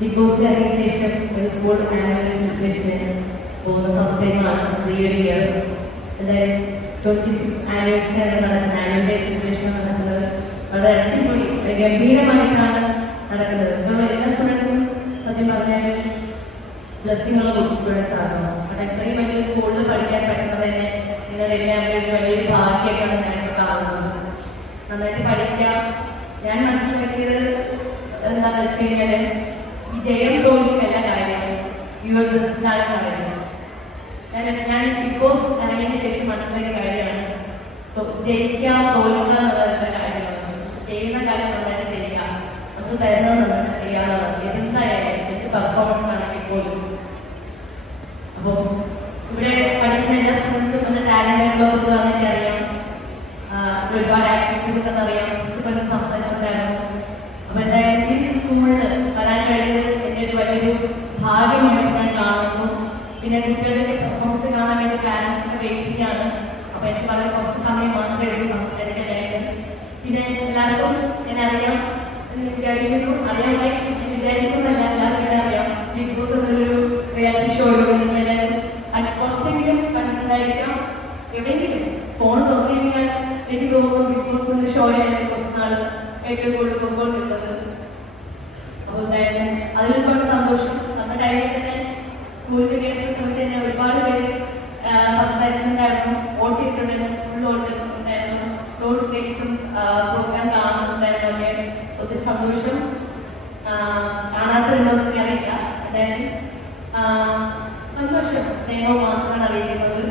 Big boss ഇറങ്ങിയ ശേഷം ഒരു സ്കൂൾ ആനുവൽ സെലിബ്രേഷന് പോകുന്ന ഫസ്റ്റ് ടൈമാണ് ഈ ഒരു ഇയർ എന്തായാലും ട്വന്റി സിക്സ് ആനിവേഴ്സറി നടക്കുന്ന ആനുവൽ ഡേ സെലിബ്രേഷൻ നടക്കുന്നത്. വളരെ അടിപൊളി ഗംഭീരമായിട്ടാണ് നടക്കുന്നത്. നമ്മൾ എല്ലാ സ്റ്റുഡൻസും സത്യം പറഞ്ഞാൽ ബ്ലസ്സിങ്ങുള്ള സ്റ്റുഡൻസ് ആണ് കാരണം ഇത്രയും വലിയ സ്കൂളിൽ പഠിക്കാൻ പറ്റുന്നത് നിങ്ങൾ എല്ലാം വലിയൊരു ഭാഗ്യമായിട്ടാണ് ഞാനിപ്പോൾ കാണുന്നത്. നന്നായിട്ട് പഠിക്കാം. ഞാൻ മനസ്സിലാക്കിയത് എന്താണെന്ന് വെച്ച് കഴിഞ്ഞാൽ ജയം തോൽവിക്കല്ല കാര്യം. യുവർ ബെസ്റ്റാണ് പറയുന്നത് ഞാൻ ഞാൻ ബിഗ് ബോസ് ഇറങ്ങിയതിന് ശേഷം മനസ്സിലാക്കിയ കാര്യമാണ്. ജയിക്കാം തോൽക്കുക എന്നുള്ള കാര്യമാണ് ചെയ്യുന്ന കാര്യം നന്നായിട്ട് ചെയ്യാം നമുക്ക് തരുന്നത് നന്നായിട്ട് ചെയ്യാനുള്ളത് എന്തായാലും എന്ത് പെർഫോമൻസ് ആണെങ്കിൽ പോലും. അപ്പോൾ ഇവിടെ പഠിക്കുന്ന എല്ലാ സ്റ്റുഡൻസും നല്ല ടാലന്റ് ഉള്ളവർക്കാണ് അറിയാം ഒരുപാട് ആക്ടിവിറ്റീസ് ഒക്കെ അറിയാം. പ്രിൻസിപ്പലിന് സംസാരിച്ചിട്ടുണ്ടായിരുന്നു. അപ്പോൾ എന്തായാലും സ്കൂളിൽ ഭാഗ്യമായിട്ട് ഞാൻ കാണുന്നു. പിന്നെ കുട്ടികളുടെ പെർഫോമൻസ് കാണാൻ വേണ്ടി പാരൻസിന്റെ വെയിറ്റിംഗ് ആണ്. അപ്പോൾ എനിക്ക് വളരെ കുറച്ച് സമയം മാത്രമേ ഉള്ളൂ സംസാരിക്കാനായിട്ട്. പിന്നെ എല്ലാവർക്കും എന്നെ അറിയാം. വിചാരിക്കുന്നു. അറിയാമായി വിചാരിക്കുന്നല്ല എല്ലാവർക്കും അറിയാം. ബിഗ് ബോസ് എന്നൊരു റിയാലിറ്റി ഷോയിലൂടെ നിങ്ങളെ കുറച്ചെങ്കിലും കണ്ടിട്ടുണ്ടായിരിക്കാം. എവിടെയെങ്കിലും ഫോൺ തുറന്നു കഴിഞ്ഞാൽ എനിക്ക് തോന്നുന്നു ബിഗ് ബോസ് എന്ന ഷോയാണ് കുറച്ച് നാൾ ഏറ്റവും കൂടുതൽ പൊക്കോണ്ടിരുന്നത് അപ്പോൾ എന്തായാലും അതിൽ ഒരുപാട് സന്തോഷം നമ്മുടെ ടൈമിൽ തന്നെ സ്കൂളിൽ കയറിയ സമയത്ത് തന്നെ ഒരുപാട് പേര് സംസാരിക്കുന്നുണ്ടായിരുന്നു. ഫുൾ വോട്ട് ഉണ്ടായിരുന്നു റോഡ് ടേക്സും പ്രോഗ്രാം കാണുന്നുണ്ടായിരുന്നു. ഒക്കെ ഒത്തിരി സന്തോഷം ആ, കാണാത്തതുണ്ടോന്നൊക്കെ അറിയില്ല. ആ, സന്തോഷം സ്നേഹവും മാത്രമാണ് അറിയിക്കുന്നത്.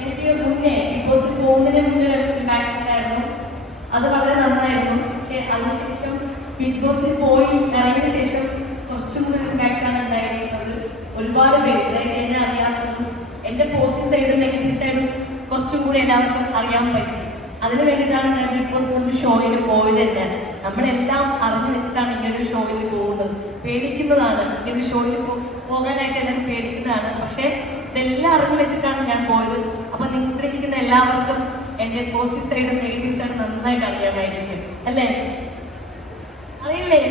എനിക്ക് ബോസിൽ പോകുന്നതിന് മുന്നേ ഉണ്ടായിരുന്നു. അത് വളരെ നന്നായിരുന്നു. പക്ഷെ അതിനുശേഷം ബിഗ് ബോസിൽ പോയി ഇറങ്ങിയ ശേഷം കുറച്ചും കൂടി ഇമ്പാക്റ്റ് ആണ് ഉണ്ടായിരിക്കുന്നത് ഒരുപാട് പേര് എന്നെ അറിയാത്തതും എന്റെ പോസിറ്റീവ് സൈഡും നെഗറ്റീവ് സൈഡും കുറച്ചും കൂടി എല്ലാവർക്കും അറിയാൻ പറ്റി. അതിന് വേണ്ടിയിട്ടാണ് ഞാൻ ഇപ്പോൾ എന്നൊരു ഷോയിൽ പോയത് തന്നെ നമ്മളെല്ലാം അറിഞ്ഞു വെച്ചിട്ടാണ് ഇങ്ങനെ ഒരു ഷോയിൽ പോകുന്നത്. പേടിക്കുന്നതാണ്. ഇങ്ങനെ ഷോയിൽ പോകാനായിട്ട് എല്ലാവരും പേടിക്കുന്നതാണ്. പക്ഷേ ഇതെല്ലാം അറിഞ്ഞു വെച്ചിട്ടാണ് ഞാൻ പോയത്. അപ്പൊ ഇരിക്കുന്ന എല്ലാവർക്കും എന്റെ പോസിറ്റീവ് സൈഡും നെഗറ്റീവ് സൈഡും നന്നായിട്ട് അറിയാമായിരിക്കും. അല്ലേ? അറിയില്ലേ?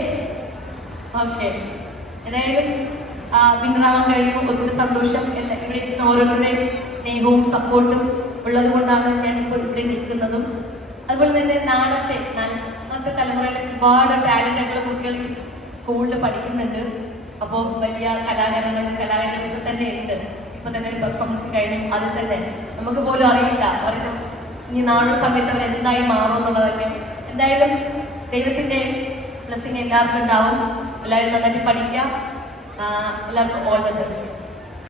ഓക്കെ ഏതായാലും വിന്നറാവാൻ കഴിയുമ്പോൾ ഒത്തിരി സന്തോഷം. എല്ലാം ഇവിടെ ഇരിക്കുന്ന ഓരോരുത്തരുടെയും സ്നേഹവും സപ്പോർട്ടും ഉള്ളത് കൊണ്ടാണ് ഞാൻ ഇപ്പോൾ ഇവിടെ നിൽക്കുന്നതും. അതുപോലെ തന്നെ നാളത്തെ നാളത്തെ തലമുറയിൽ ഒരുപാട് ആയിട്ടുള്ള കുട്ടികൾ ഈ സ്കൂളിൽ പഠിക്കുന്നുണ്ട്. അപ്പോൾ വലിയ കലാകാരങ്ങൾ കലാകാരികൾ തന്നെ ഉണ്ട്. ഇപ്പൊ തന്നെ ഒരു പെർഫോമൻസ് കഴിഞ്ഞു. അത് തന്നെ നമുക്ക് പോലും അറിയില്ല. അവർക്ക് ഇനി നാളൊരു സമയത്ത് അവർ എന്തായി മാറും എന്നുള്ളതൊക്കെ. എന്തായാലും ദൈവത്തിന്റെ ബ്ലെസ്സിങ് എല്ലാവർക്കും ഉണ്ടാവും. എല്ലാവരും നന്നായിട്ട് പഠിക്കാം. Uh, love all the best.